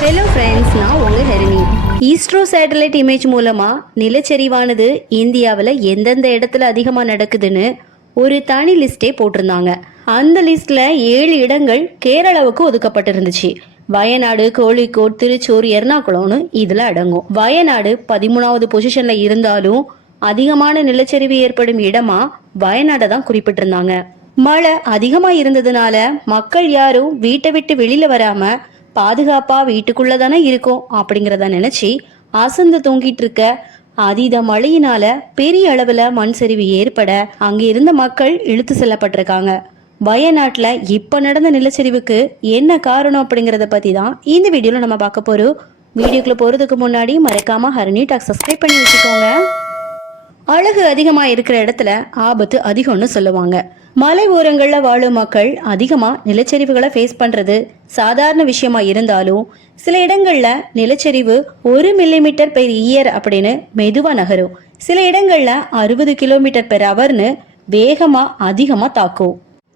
Hello friends நான் உங்கள் ஹெரினி ஈஸ்ட்ரோ satellite image மூலமாக நிலச்சரிவானது இந்தியாவில் எந்தெந்த இடத்துல அதிகமாக நடக்குதுன்னு ஒரு தனி லிஸ்ட்டே போட்டிருந்தாங்க. அந்த லிஸ்ட்டில் ஏழு இடங்கள் கேரளாவுக்கு ஒதுக்கப்பட்டிருந்துச்சு. வயநாடு கோழிக்கோட் திருச்சூர் எர்ணாகுளம்னு இதில் அடங்கும். வயநாடு பதிமூணாவது பொசிஷனில் இருந்தாலும் அதிகமான நிலச்சரிவு ஏற்படும் இடமா வயநாடை தான் குறிப்பிட்டிருந்தாங்க. மழை அதிகமாக இருந்ததுனால மக்கள் யாரும் வீட்டை விட்டு வெளியில வராம பாதுகாப்பா வீட்டுக்குள்ளே தானே இருக்கும் அப்படிங்கிறத நினைச்சு அசந்து தூங்கிட்டு இருக்க அதீத மழையினால பெரிய அளவுல மண் சரிவு ஏற்பட அங்க இருந்த மக்கள் இழுத்து செல்லப்பட்டிருக்காங்க. வயநாட்டில் இப்ப நடந்த நிலச்சரிவுக்கு என்ன காரணம் அப்படிங்கறத பத்தி தான் இந்த வீடியோல நம்ம பார்க்க போறோம். வீடியோக்குள்ள போறதுக்கு முன்னாடி மறக்காம ஹரணி டாக் சப்ஸ்கிரைப் பண்ணி வச்சுக்கோங்க. அழகு அதிகமா இருக்கிற இடத்துல ஆபத்து அதிகம்னு சொல்லுவாங்க. மலை ஓரங்கள்ல வாழும் மக்கள் அதிகமா நிலச்சரிவுகளை ஃபேஸ் பண்றது சாதாரண விஷயமா இருந்தாலும் சில இடங்கள்ல நிலச்சரிவு ஒரு மில்லிமீட்டர் பெர் இயர் அப்படின்னு மெதுவா நகரும். சில இடங்கள்ல அறுபது கிலோமீட்டர் பெர் அவர்னு வேகமா அதிகமா தாக்கும்.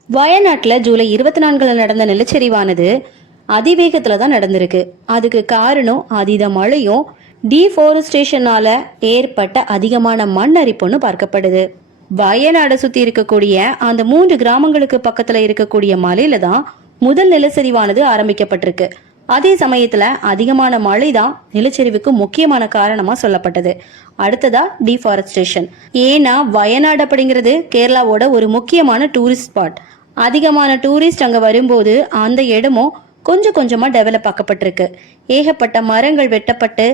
வயநாட்டில் ஜூலை இருபத்தி நான்குல நடந்த நிலச்சரிவானது அதிவேகத்துல தான் நடந்திருக்கு. அதுக்கு காரணம் அதீத மழையும் டீஃபாரஸ்டேஷனால ஏற்பட்ட அதிகமான மண் அரிப்புன்னு பார்க்கப்படுது. வயநாடை சுத்தி இருக்கக்கூடிய அந்த மூன்று கிராமங்களுக்கு பக்கத்துல இருக்கக்கூடிய மலையில தான் முதல் நிலச்சரிவானது ஆரம்பிக்கப்பட்டிருக்கு. அதே சமயத்துல அதிகமான மழை தான் நிலச்சரிவுக்கு முக்கியமான காரணமா சொல்லப்பட்டது. அடுத்ததா டீஃபாரஸ்டேஷன் ஏன்னா வயநாடு அப்படிங்கிறது கேரளாவோட ஒரு முக்கியமான டூரிஸ்ட் ஸ்பாட் அதிகமான டூரிஸ்ட் அங்க வரும்போது அந்த இடமும் கொஞ்சம் கொஞ்சமா டெவலப் ஆக்கப்பட்டிருக்கு. ஏகப்பட்ட மரங்கள் வெட்டப்பட்டு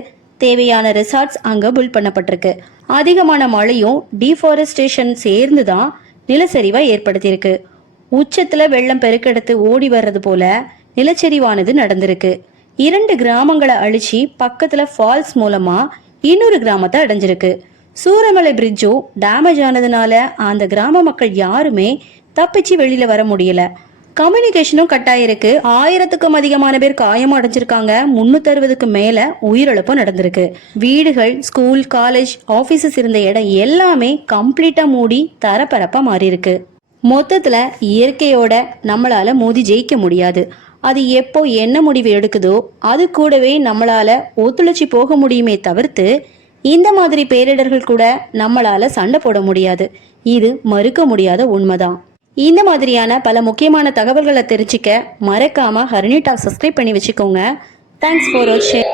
தேவையான ரிசார்ட்ஸ் அங்கே புல் பண்ணப்பட்டிருக்கு. அதிகமான மழையும் டீஃபாரஸ்டேஷன் சேர்ந்து தான் நிலச்சரிவை ஏற்படுத்தியிருக்கு. உச்சத்தில் வெள்ளம் பெருக்கெடுத்து ஓடி வர்றது போல நிலச்சரிவானது நடந்திருக்கு. இரண்டு கிராமங்களை அழிச்சு பக்கத்துல ஃபால்ஸ் மூலமா இன்னொரு கிராமத்தை அடைஞ்சிருக்கு. சூரமலை பிரிட்ஜும் டேமேஜ் ஆனதுனால அந்த கிராம மக்கள் யாருமே தப்பிச்சு வெளியில வர முடியல. கம்யூனிகேஷனும் கட் ஆயிருக்கு ஆயிரத்துக்கும் அதிகமான பேர் காயம் அடைஞ்சிருக்காங்க. முன்னூத்தி அறுபதுக்கு மேல உயிரிழப்பும் நடந்திருக்கு. வீடுகள் ஸ்கூல் காலேஜ் ஆபீசஸ் இருந்த இடம் எல்லாமே கம்ப்ளீட்டா மூடி தரப்பரப்பா மாறி இருக்கு மொத்தத்துல இயற்கையோட நம்மளால மோதி ஜெயிக்க முடியாது. அது எப்போ என்ன முடிவு எடுக்குதோ அது கூடவே நம்மளால ஒத்துழைச்சி போக முடியுமே தவிர்த்து இந்த மாதிரி பேரிடர்கள் கூட நம்மளால சண்டை போட முடியாது. இது மறுக்க முடியாத உண்மைதான். இந்த மாதிரியான பல முக்கியமான தகவல்களை தெரிஞ்சுக்க மறக்காம ஹர்னிட்டா சப்ஸ்கிரைப் பண்ணி வச்சுக்கோங்க. தேங்க்ஸ் ஃபார் வாட்சிங்